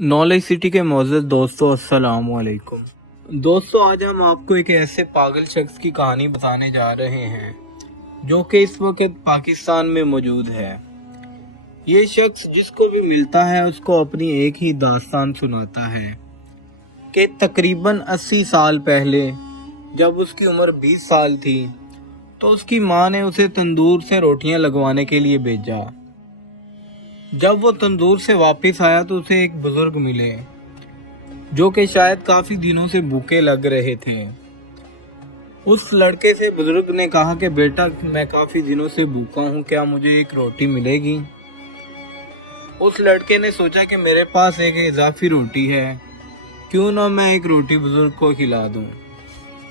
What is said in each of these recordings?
Knowledge city के मोअज़्ज़ज़ दोस्तों, अस्सलाम वालेकुम। दोस्तों, आज हम आपको एक ऐसे पागल शख्स की कहानी बताने जा रहे हैं जो कि इस वक्त पाकिस्तान में मौजूद है। ये शख्स जिसको भी मिलता है उसको अपनी एक ही दास्तान सुनाता है कि तकरीबन 80 साल पहले जब उसकी उम्र 20 साल थी तो उसकी माँ ने उसे तंदूर से रोटियां लगवाने के लिए भेजा। जब वो तंदूर से वापस आया तो उसे एक बुजुर्ग मिले जो कि शायद काफी दिनों से भूखे लग रहे थे। उस लड़के से बुजुर्ग ने कहा कि बेटा, मैं काफी दिनों से भूखा हूँ, क्या मुझे एक रोटी मिलेगी? उस लड़के ने सोचा कि मेरे पास एक इजाफी रोटी है, क्यों ना मैं एक रोटी बुजुर्ग को खिला दूं।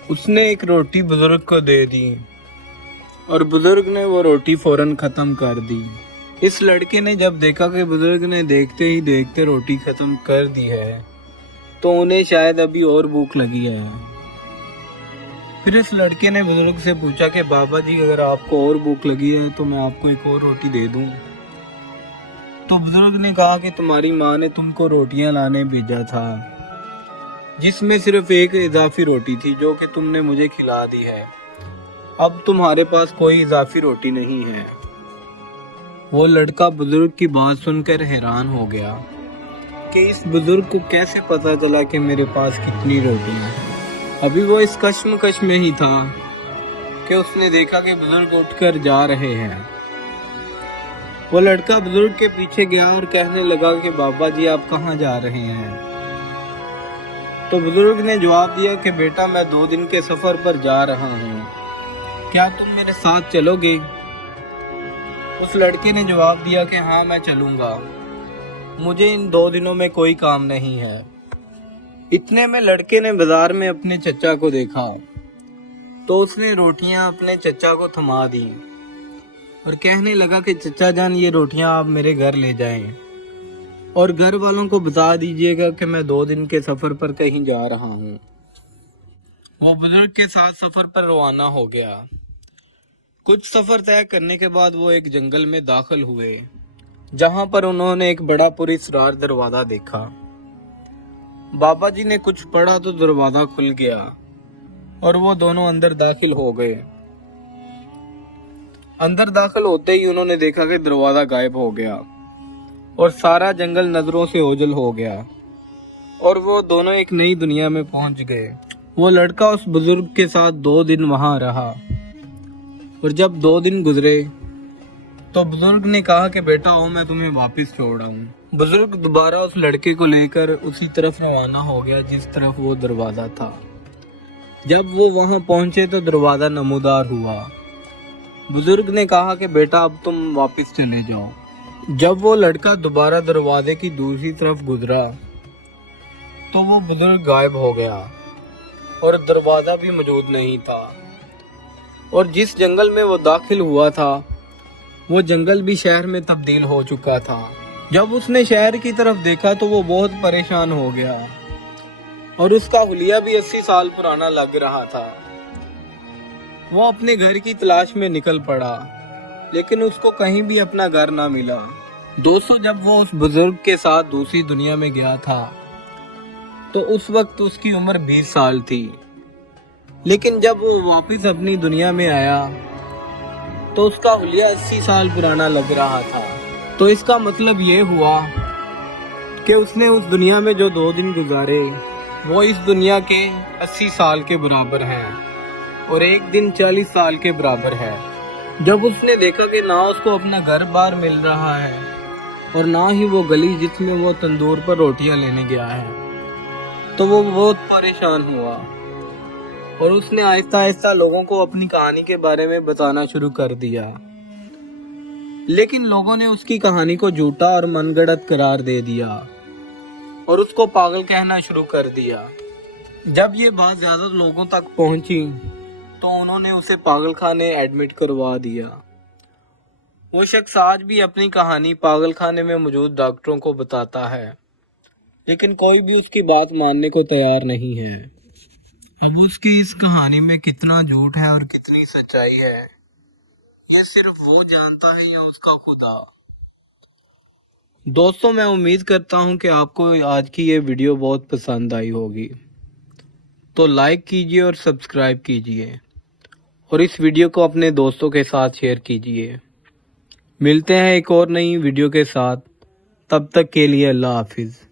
उसने एक रोटी बुजुर्ग को दे दी और बुजुर्ग ने वो रोटी फौरन खत्म कर दी। इस लड़के ने जब देखा कि बुजुर्ग ने देखते ही देखते रोटी खत्म कर दी है तो उन्हें शायद अभी और भूख लगी है। फिर इस लड़के ने बुजुर्ग से पूछा कि बाबा जी, अगर आपको और भूख लगी है तो मैं आपको एक और रोटी दे दूं। तो बुजुर्ग ने कहा कि तुम्हारी माँ ने तुमको रोटियां लाने भेजा था, जिसमें सिर्फ एक इजाफी रोटी थी जो कि तुमने मुझे खिला दी है। अब तुम्हारे पास कोई इजाफी रोटी नहीं है। वो लड़का बुजुर्ग की बात सुनकर हैरान हो गया कि इस बुजुर्ग को कैसे पता चला कि मेरे पास कितनी रोटी है। अभी वो इस कश्मकश में ही था कि उसने देखा कि बुजुर्ग उठकर जा रहे हैं। वो लड़का बुजुर्ग के पीछे गया और कहने लगा कि बाबा जी, आप कहाँ जा रहे हैं? तो बुजुर्ग ने जवाब दिया कि बेटा, मैं 2 दिन के सफर पर जा रहा हूँ, क्या तुम मेरे साथ चलोगे? उस लड़के ने जवाब दिया कि हाँ, मैं चलूंगा, मुझे इन 2 दिनों में कोई काम नहीं है। इतने में लड़के ने बाजार में अपने चचा को देखा तो उसने रोटियां अपने चचा को थमा दी और कहने लगा कि चचा जान, ये रोटियां आप मेरे घर ले जाएं और घर वालों को बता दीजिएगा कि मैं 2 दिन के सफर पर कहीं जा रहा हूँ। वो बुजुर्ग के साथ सफर पर रवाना हो गया। कुछ सफर तय करने के बाद वो एक जंगल में दाखिल हुए, जहां पर उन्होंने एक बड़ा पुरस्कार दरवाजा देखा। बाबा जी ने कुछ पढ़ा तो दरवाजा खुल गया और वो दोनों अंदर दाखिल हो गए। अंदर दाखिल होते ही उन्होंने देखा कि दरवाजा गायब हो गया और सारा जंगल नजरों से ओझल हो गया और वो दोनों एक नई दुनिया में पहुंच गए। वो लड़का उस बुजुर्ग के साथ 2 दिन वहां रहा और जब 2 दिन गुजरे तो बुजुर्ग ने कहा कि बेटा आओ, मैं तुम्हें वापस छोड़ आऊं। बुजुर्ग दोबारा उस लड़के को लेकर उसी तरफ रवाना हो गया जिस तरफ वो दरवाजा था। जब वो वहां पहुंचे तो दरवाजा नमूदार हुआ। बुजुर्ग ने कहा कि बेटा, अब तुम वापस चले जाओ। जब वो लड़का दोबारा दरवाजे की दूसरी तरफ गुजरा तो वो बुजुर्ग गायब हो गया और दरवाजा भी मौजूद नहीं था और जिस जंगल में वो दाखिल हुआ था वो जंगल भी शहर में तब्दील हो चुका था। जब उसने शहर की तरफ देखा तो वो बहुत परेशान हो गया और उसका हुलिया भी 80 साल पुराना लग रहा था। वो अपने घर की तलाश में निकल पड़ा, लेकिन उसको कहीं भी अपना घर ना मिला। दोस्तों, जब वो उस बुजुर्ग के साथ दूसरी दुनिया में गया था तो उस वक्त उसकी उम्र 20 साल थी, लेकिन जब वो वापस अपनी दुनिया में आया तो उसका हुलिया 80 साल पुराना लग रहा था। तो इसका मतलब ये हुआ कि उसने उस दुनिया में जो 2 दिन गुजारे वो इस दुनिया के 80 साल के बराबर हैं और एक दिन 40 साल के बराबर है। जब उसने देखा कि ना उसको अपना घर बार मिल रहा है और ना ही वो गली जिसमें वो तंदूर पर रोटियां लेने गया है, तो वो बहुत परेशान हुआ और उसने आहिस्ता आहिस्ता लोगों को अपनी कहानी के बारे में बताना शुरू कर दिया। लेकिन लोगों ने उसकी कहानी को झूठा और मनगढ़ंत करार दे दिया और उसको पागल कहना शुरू कर दिया। जब ये बात ज्यादा लोगों तक पहुंची तो उन्होंने उसे पागल खाने एडमिट करवा दिया। वो शख्स आज भी अपनी कहानी पागल खाने में मौजूद डॉक्टरों को बताता है, लेकिन कोई भी उसकी बात मानने को तैयार नहीं है। अब उसकी इस कहानी में कितना झूठ है और कितनी सच्चाई है, ये सिर्फ वो जानता है या उसका खुदा। دوستوں میں امید کرتا ہوں کہ آپ کو آج کی یہ ویڈیو بہت پسند آئی ہوگی، تو لائک کیجئے اور سبسکرائب کیجئے اور اس ویڈیو کو اپنے دوستوں کے ساتھ شیئر کیجئے۔ ملتے ہیں ایک اور نئی ویڈیو کے ساتھ، تب تک کے لیے اللہ حافظ۔